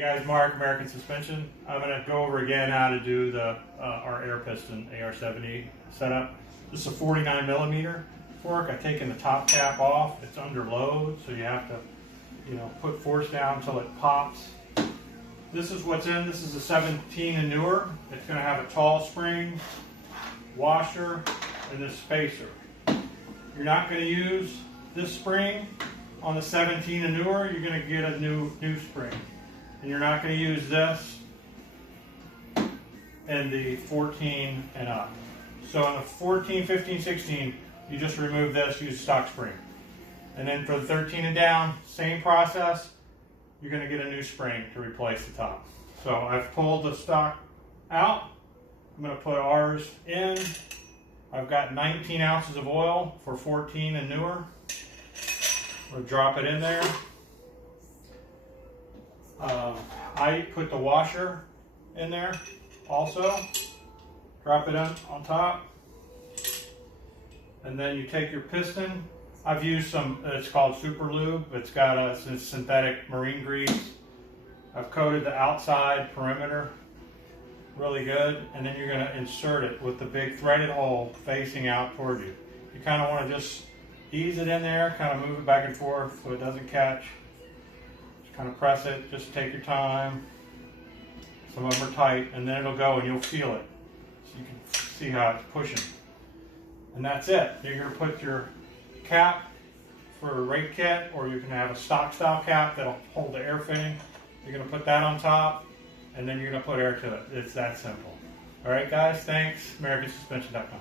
Hey guys, Mark, American Suspension. I'm going to go over again how to do the our air piston AR-70 setup. This is a 49 millimeter fork. I've taken the top cap off. It's under load, so you have to, put force down until it pops. This is what's in. This is a 17 and newer. It's going to have a tall spring, washer, and this spacer. You're not going to use this spring on the 17 and newer. You're going to get a new spring. And you're not going to use this in the 14 and up. So on the 14, 15, 16, you just remove this, use stock spring. And then for the 13 and down, same process. You're going to get a new spring to replace the top. So I've pulled the stock out. I'm going to put ours in. I've got 19 ounces of oil for 14 and newer. I'm going to drop it in there. I put the washer in there also. Drop it on top. And then you take your piston. I've used some, it's called Super Lube. It's got a synthetic marine grease. I've coated the outside perimeter really good. And then you're going to insert it with the big threaded hole facing out toward you. You kind of want to just ease it in there, kind of move it back and forth so it doesn't catch. Kind of press it, just take your time. Some of them are tight, and then it'll go and you'll feel it. So you can see how it's pushing. And that's it. You're going to put your cap for a rate kit, or you can have a stock style cap that'll hold the air fitting. You're going to put that on top, and then you're going to put air to it. It's that simple. All right, guys, thanks. AmericanSuspension.com.